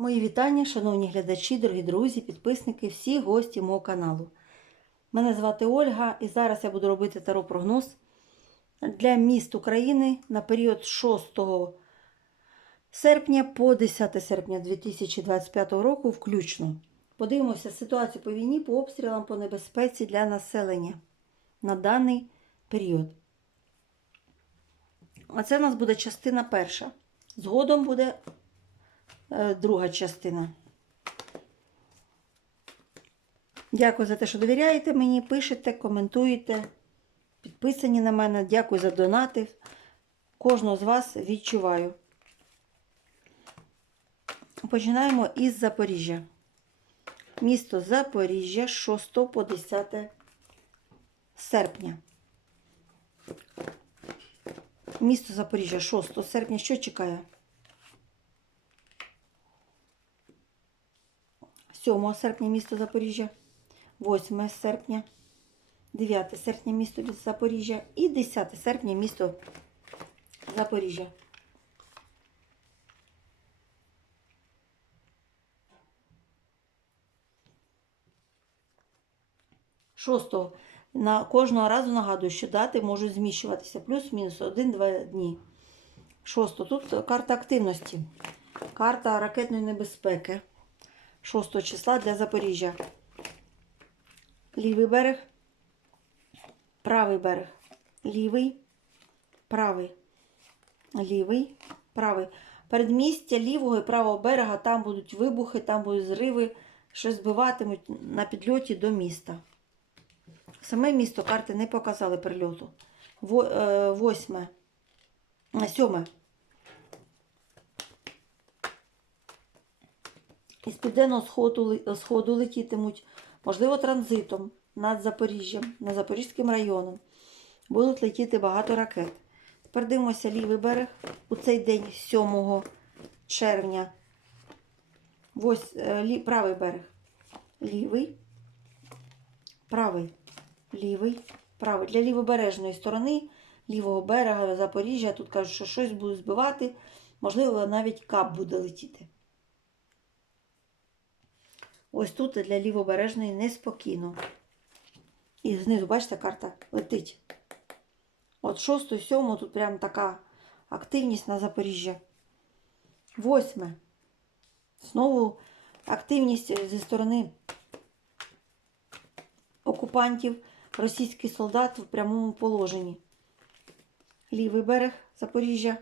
Мої вітання, шановні глядачі, дорогі друзі, підписники, всі гості мого каналу. Мене звати Ольга і зараз я буду робити таро-прогноз для міст України на період з 6 серпня по 10 серпня 2025 року включно. Подивимося ситуацію по війні, по обстрілам, по небезпеці для населення на даний період. Оце у нас буде частина перша. Згодом буде друга частина. Дякую за те, що довіряєте мені, пишете, коментуєте, підписані на мене. Дякую за донати. Кожного з вас відчуваю. Починаємо із Запоріжжя. Місто Запоріжжя 6 по 10 серпня. Місто Запоріжжя 6 серпня. Що чекає? 7 серпня місто Запоріжжя, 8 серпня, 9 серпня місто Запоріжжя і 10 серпня місто Запоріжжя. Шостого. На кожного разу нагадую, що дати можуть зміщуватися плюс-мінус 1-2 дні. Шосто. Тут карта активності, карта ракетної небезпеки. 6 числа для Запоріжжя. Лівий берег, правий берег, лівий, правий, лівий, правий. Передмістя лівого і правого берега там будуть вибухи, там будуть зриви, що збиватимуть на підльоті до міста. Саме місто карти не показали прильоту. Е, Восьме, сьоме. Із південного сходу, летітимуть, можливо, транзитом над Запоріжжям, над Запорізьким районом. Будуть летіти багато ракет. Тепер дивимося лівий берег у цей день, 7 червня. Ось е, лі, правий берег. Лівий, правий, лівий, правий. Для лівобережної сторони, лівого берега Запоріжжя, тут кажуть, що щось будуть збивати, можливо, навіть кап буде летіти. Ось тут для лівобережної неспокійно. І знизу, бачите, карта летить. От 6 7 тут прям така активність на Запоріжжя. Восьме. Знову активність зі сторони окупантів, російський солдат в прямому положенні. Лівий берег Запоріжжя.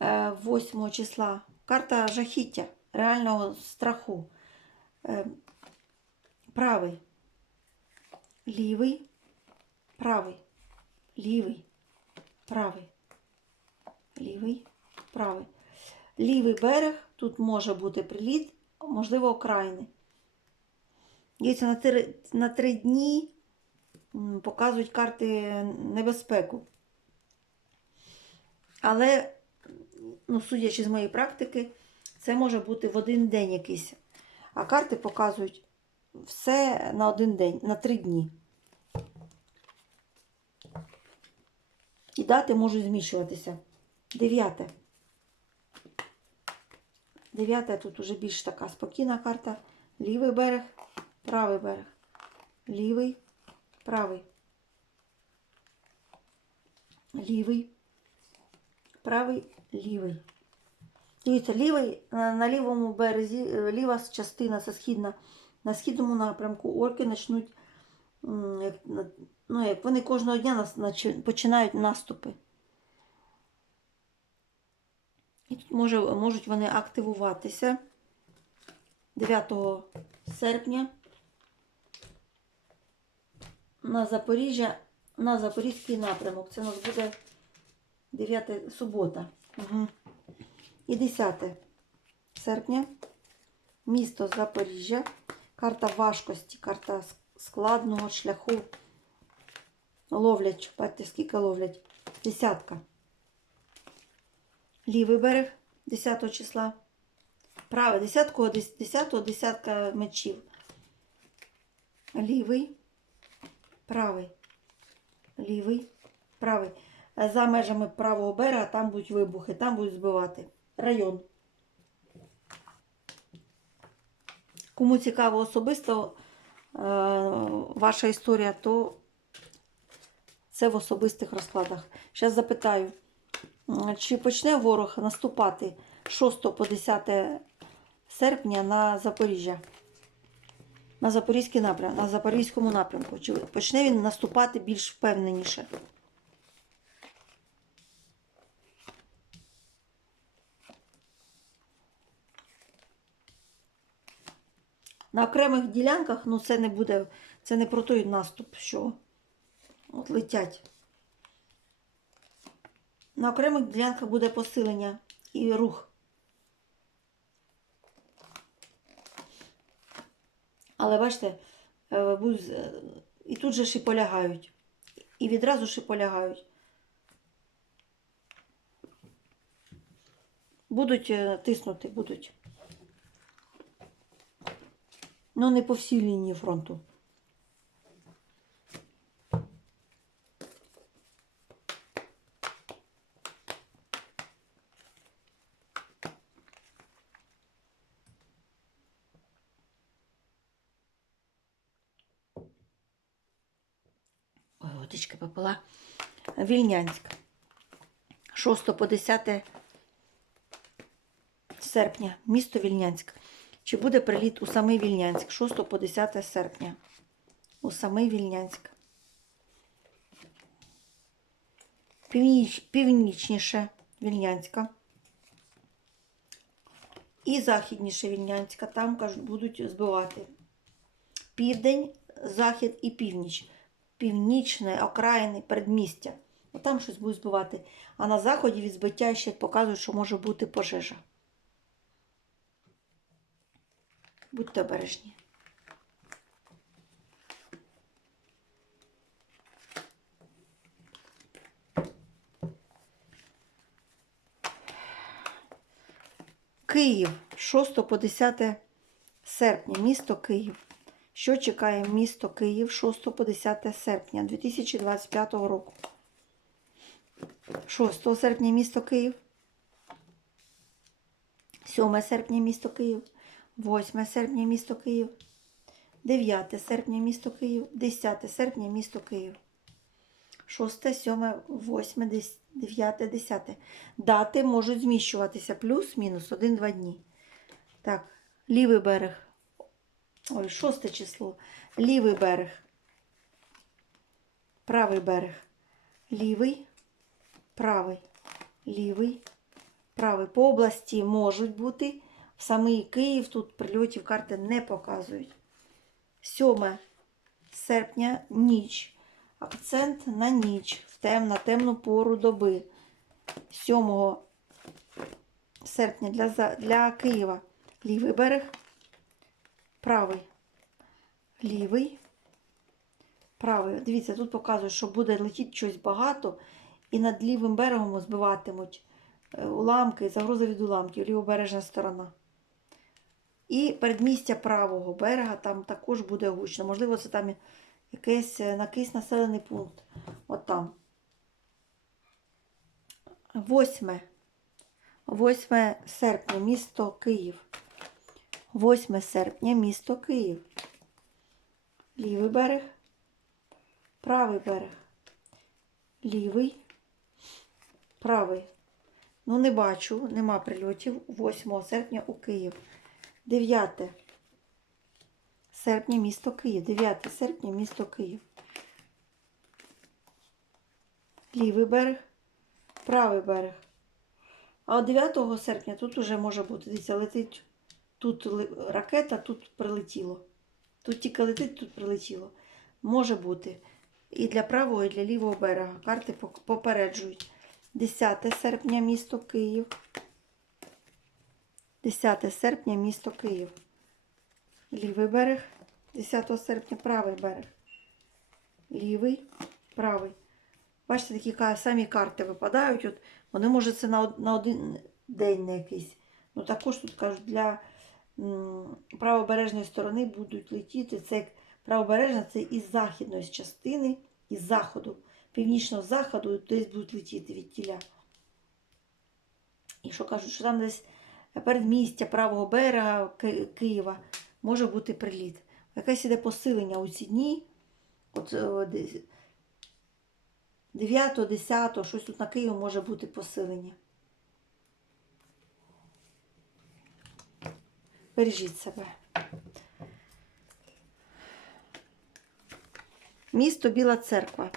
8 числа. Карта жахіття, реального страху. Е, Правий, лівий, правий, лівий, правий, лівий, правий. Лівий берег, тут може бути приліт, можливо, окраїни. Дивіться, на на три дні показують карти небезпеку. Але, ну, судячи з моєї практики, це може бути в один день якийсь. А карти показують все на один день, на три дні. І дати можуть зміщуватися. Дев'яте. Дев'яте тут уже більш така спокійна карта. Лівий берег, правий берег. Лівий, правий. Лівий, правий, лівий. Дивіться, лівий, на, на лівому березі, е, ліва частина, це східна, на східному напрямку орки почнуть, ну, як вони кожного дня починають наступи. І тут може, можуть вони активуватися 9 серпня на Запоріжжя, на Запорізький напрямок. Це у нас буде 9 субота. Угу. І 10 серпня. Місто Запоріжжя. Карта важкості, карта складного шляху. Ловлять, бачите, скільки ловлять. Десятка. Лівий берег 10 числа. Правий, 10, 10 десятка мечів. Лівий, правий, лівий, правий. За межами правого берега там будуть вибухи, там будуть збивати район. Кому цікаво особисто е, ваша історія, то це в особистих розкладах. Зараз запитаю, чи почне ворог наступати 6 по 10 серпня на Запоріжжя? На Запорізький напрям, на Запорізькому напрямку. Чи почне він наступати більш впевненіше? На окремих ділянках, ну це не буде, це не про той наступ, що от летять. На окремих ділянках буде посилення і рух. Але бачите, е, е, і тут же ж і полягають. І відразу ж і полягають. Будуть е, тиснути, будуть. Ну, не по всій лінії фронту. Ой, водички попила. Вільнянськ. 6 по 10 серпня. Місто Вільнянськ. Чи буде приліт у самий Вільнянськ 6 по 10 серпня? У самий Вільнянськ. Північ, північніше Вільнянська. І західніше Вільнянська. Там кажуть, будуть збивати. Південь, захід і північ. Північне, окраїни, передмістя. Там щось будуть збивати. А на заході від збиття ще показують, що може бути пожежа. Будьте обережні. Київ 6 по 10 серпня. Місто Київ. Що чекає місто Київ 6 по 10 серпня 2025 року? 6 серпня місто Київ. 7 серпня місто Київ. 8 серпня місто Київ. 9 серпня місто Київ. 10 серпня місто Київ. 6, 7, 8, 9, 10. Дати можуть зміщуватися плюс-мінус 1-2 дні. Так, лівий берег. Ой, 6 число. Лівий берег. Правий берег. Лівий, правий, лівий, правий. По області можуть бути. Самий Київ тут прильотів карти не показують. 7 серпня ніч. Акцент на ніч, в тем, на темну пору доби. 7 серпня для, для Києва. Лівий берег, правий, лівий, правий. Дивіться, тут показує, що буде летіти щось багато, і над лівим берегом збиватимуть е, уламки, загроза від уламків, лівобережна сторона. І передмістя правого берега там також буде гучно. Можливо, це там якийсь, е, якийсь населений пункт. От там. Восьме. 8 серпня, місто Київ. 8 серпня, місто Київ. Лівий берег, правий берег. Лівий, правий. Ну, не бачу, нема прильотів. 8 серпня у Київ. 9 серпня, місто Київ. 9 серпня, місто Київ. Лівий берег, правий берег. А от 9 серпня тут уже може бути. Дивіться, летить тут ракета, тут прилетіло. Тут тільки летить, тут прилетіло. Може бути. І для правого, і для лівого берега. Карти попереджують. 10 серпня, місто Київ. 10 серпня, місто Київ. Лівий берег. 10 серпня, правий берег. Лівий, правий. Бачите, такі самі карти випадають. От вони, може, це на, на один день на якийсь. Ну, також тут кажуть, для правобережної сторони будуть летіти. Це як правобережна, це із західної частини, із заходу, північного заходу, десь будуть летіти від тіля. І що кажуть, що там десь передмістя правого берега Ки- Києва може бути приліт. Якесь іде посилення у ці дні. От е, 9, 10, щось тут на Київ може бути посилення. Бережіть себе. Місто Біла Церква.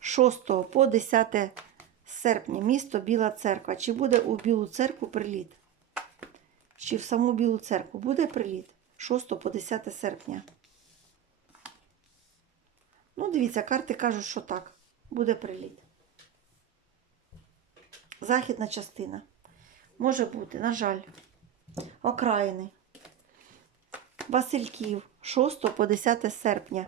6 по 10 серпня. Місто Біла Церква. Чи буде у Білу церкву приліт? Чи в саму Білу церкву буде приліт? 6 по 10 серпня. Ну, дивіться, карти кажуть, що так. Буде приліт. Західна частина. Може бути, на жаль. Окраїни. Васильків. 6 по 10 серпня.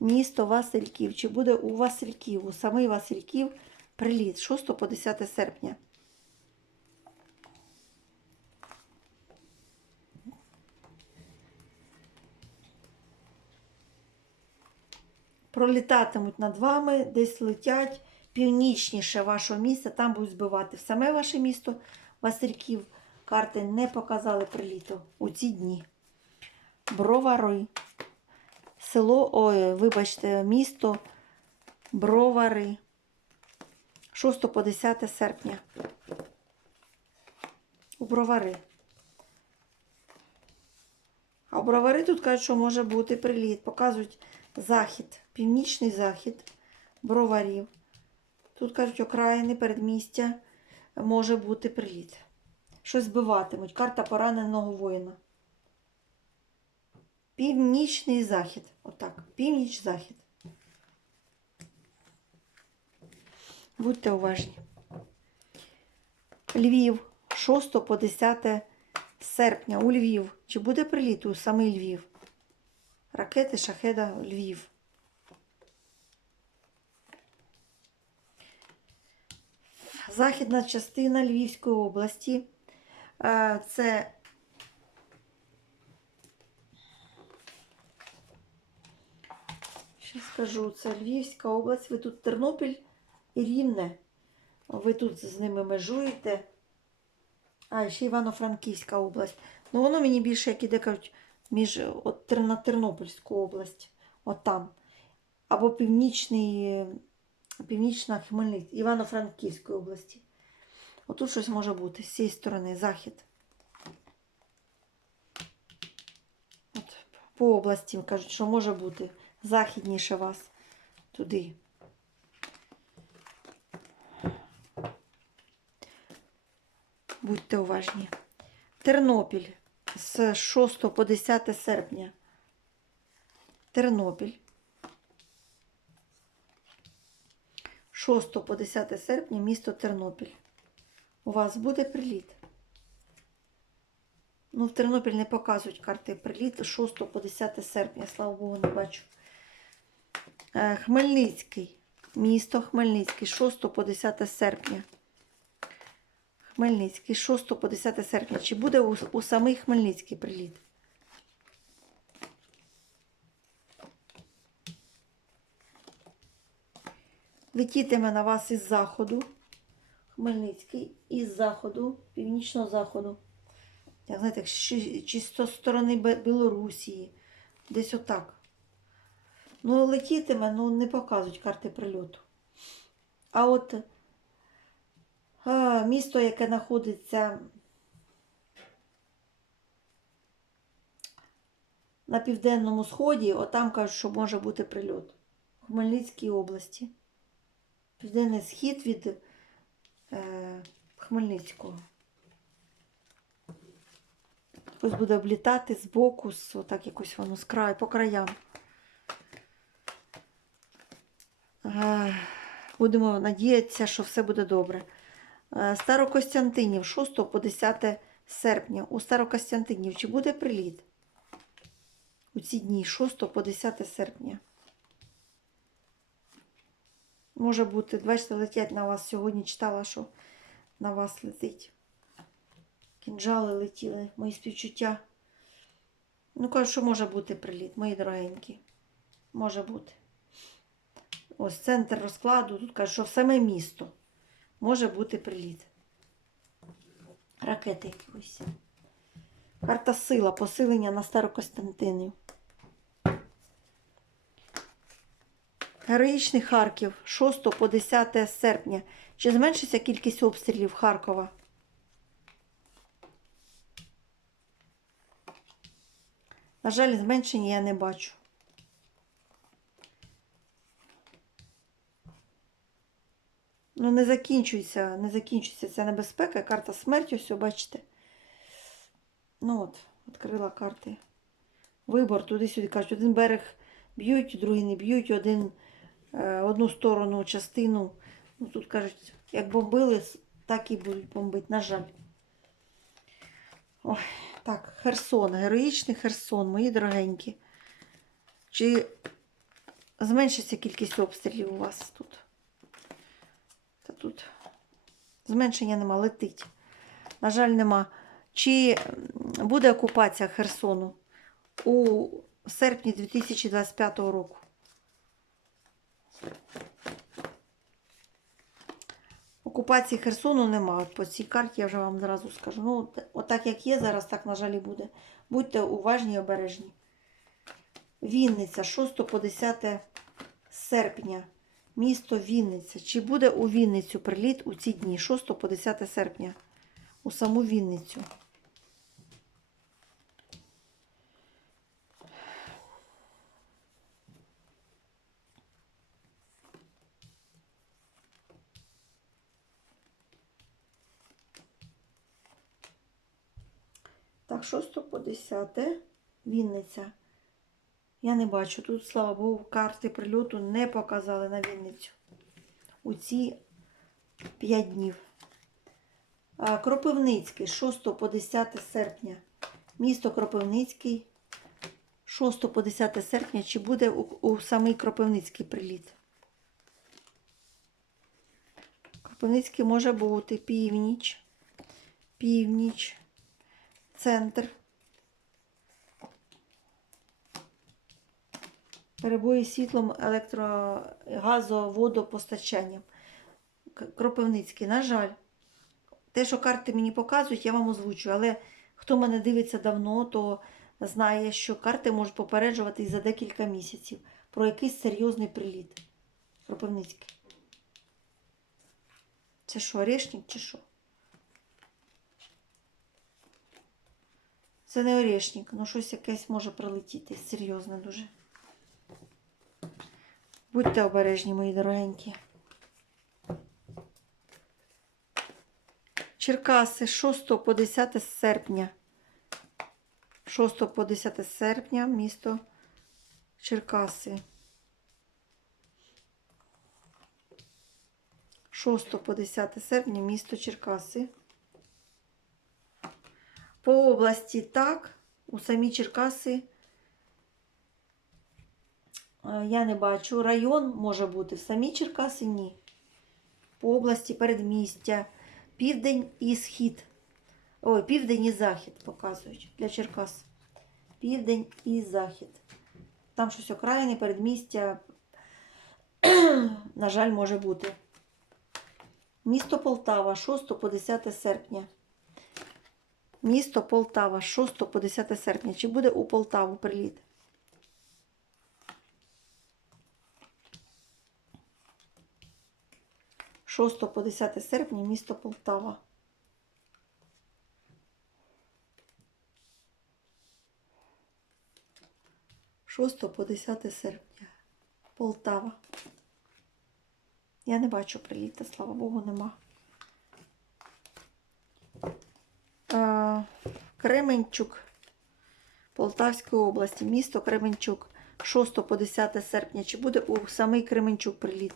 Місто Васильків. Чи буде у Васильків, у самий Васильків приліт 6 по 10 серпня? Пролітатимуть над вами, десь летять північніше вашого міста, там будуть збивати в саме ваше місто Васильків. Карти не показали приліту у ці дні. Бровари. Село, ой, вибачте, місто Бровари. 6 по 10 серпня. У Бровари. А у Бровари тут кажуть, що може бути приліт. Показують захід, північний захід броварів. Тут кажуть, окраїни передмістя може бути приліт. Щось збиватимуть. Карта пораненого воїна. Північний захід. Отак. Північ-захід. Будьте уважні. Львів. 6 по 10 серпня. У Львів. Чи буде приліт у самий Львів? Ракети Шахеда Львів. Західна частина Львівської області. Е, Це Ще скажу, це Львівська область. Ви тут Тернопіль і Рівне. Ви тут з ними межуєте. А, ще Івано-Франківська область. Ну, воно мені більше, як іде, кажуть, між от, на Тернопільську область. От там. Або північний, північна Хмельницька, Івано-Франківської області. Отут щось може бути з цієї сторони, захід. От, по області кажуть, що може бути західніше вас туди. Будьте уважні. Тернопіль з 6 по 10 серпня. Тернопіль. 6 по 10 серпня місто Тернопіль. У вас буде приліт. Ну, в Тернопіль не показують карти приліт 6 по 10 серпня, слава Богу, не бачу. Е, Хмельницький. Місто Хмельницький, 6 по 10 серпня. Хмельницький, 6 по 10 серпня. Чи буде у, у самий Хмельницький приліт? Летітиме на вас із заходу. Хмельницький із заходу, північного заходу. Як знаєте, чи, з сторони Білорусії. Десь отак. Ну, летітиме, ну не показують карти прильоту. А от а, місто, яке знаходиться на південному сході, отам кажуть, що може бути прильот. В Хмельницькій області. Південний схід від е, Хмельницького. Ось буде облітати з боку, з, отак якось воно з краю, по краям. Е, Будемо надіятися, що все буде добре. Е, Старокостянтинів 6 по 10 серпня. У Старокостянтинів чи буде приліт? У ці дні 6 по 10 серпня. Може бути, бачите, летять на вас. Сьогодні читала, що на вас летить. Кінжали летіли, мої співчуття. Ну, кажу, що може бути приліт, мої дорогенькі. Може бути. Ось центр розкладу. Тут кажуть, що в саме місто може бути приліт. Ракети якісь. Карта сила, посилення на Старокостянтинів. Героїчний Харків 6 по 10 серпня. Чи зменшиться кількість обстрілів Харкова? На жаль, зменшення я не бачу. Ну, не закінчується, не закінчується ця небезпека. Карта смерті, ось, бачите. Ну от, відкрила карти. Вибор туди-сюди. Кажуть, один берег б'ють, другий не б'ють, один, одну сторону, частину. Ну, тут кажуть, як бомбили, так і будуть бомбити, на жаль. Ой, так, Херсон, героїчний Херсон, мої дорогенькі. Чи зменшиться кількість обстрілів у вас тут? Та тут зменшення нема, летить. На жаль, нема. Чи буде окупація Херсону у серпні 2025 року? Окупації Херсону нема. По цій карті я вже вам зразу скажу. Ну, отак як є зараз, так, на жаль, і буде. Будьте уважні і обережні. Вінниця, 6 по 10 серпня. Місто Вінниця. Чи буде у Вінницю приліт у ці дні, 6 по 10 серпня? У саму Вінницю. Так, 6 по 10 Вінниця. Я не бачу. Тут, слава Богу, карти прильоту не показали на Вінницю. У ці 5 днів. Кропивницький, 6 по 10 серпня. Місто Кропивницький, 6 по 10 серпня. Чи буде у, у самий Кропивницький приліт? Кропивницький може бути північ, північ, центр. Перебої світлом, електро, газо, водопостачанням. Кропивницький, на жаль. Те, що карти мені показують, я вам озвучу. Але хто мене дивиться давно, то знає, що карти можуть попереджувати і за декілька місяців про якийсь серйозний приліт. Кропивницький. Це що, орешник чи що? Це не орешник, ну щось якесь може прилетіти. Серйозне дуже. Будьте обережні, мої дорогенькі. Черкаси 6 по 10 серпня. 6 по 10 серпня місто Черкаси. 6 по 10 серпня місто Черкаси. По області так, у самі Черкаси е, я не бачу. Район може бути в самі Черкаси ні. По області передмістя, південь і схід. Ой, південь і захід показують для Черкас. Південь і захід. Там щось окраїни, передмістя, на жаль, може бути. Місто Полтава, 6 по 10 серпня. Місто Полтава, 6 по 10 серпня. Чи буде у Полтаву приліт? Шосто по 10 серпня місто Полтава. Шосто по 10 серпня. Полтава. Я не бачу приліта, слава Богу, нема. Е, Кременчук Полтавської області, місто Кременчук, 6 по 10 серпня. Чи буде у самий Кременчук приліт?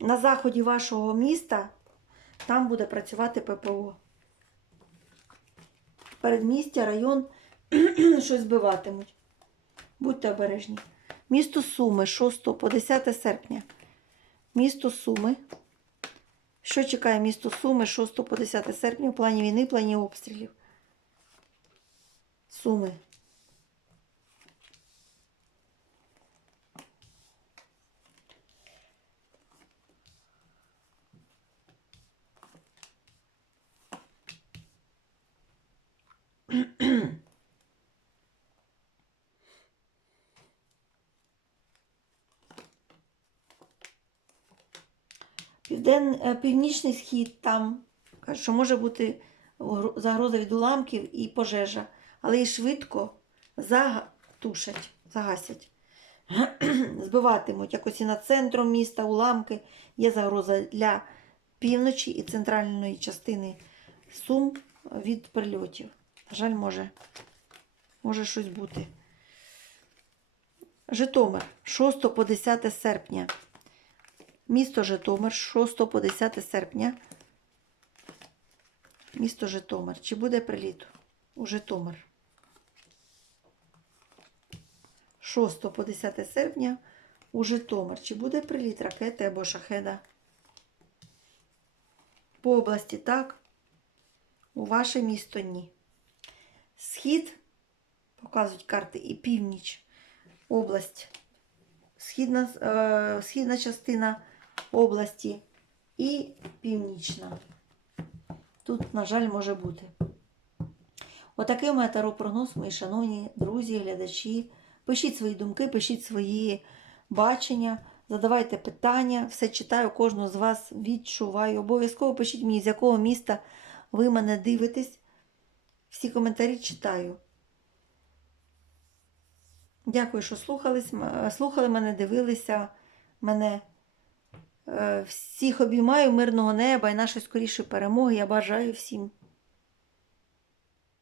На заході вашого міста там буде працювати ППО. Передмістя, район щось збиватимуть. Будьте обережні. Місто Суми 6 по 10 серпня. Місто Суми. Що чекає місто Суми 6 по 10 серпня в плані війни, в плані обстрілів? Суми. Півден... е, Північний схід там що може бути загроза від уламків і пожежа, але і швидко затушать, загасять. Збиватимуть якось і над центром міста уламки. Є загроза для півночі і центральної частини Сум від прильотів. На жаль, може, може щось бути. Житомир 6 по 10 серпня. Місто Житомир 6 по 10 серпня. Місто Житомир. Чи буде приліт у Житомир? 6 по 10 серпня у Житомир. Чи буде приліт ракети або шахеда? По області так. У ваше місто ні. Схід, показують карти, і північ. Область. Східна, е, східна частина області і північна. Тут, на жаль, може бути. Отакий у мене таро-прогноз, мої шановні друзі, глядачі. Пишіть свої думки, пишіть свої бачення, задавайте питання. Все читаю, кожного з вас відчуваю. Обов'язково пишіть мені, з якого міста ви мене дивитесь. Всі коментарі читаю. Дякую, що слухали мене, дивилися мене. Е, Всіх обіймаю мирного неба і нашої скорішої перемоги. Я бажаю всім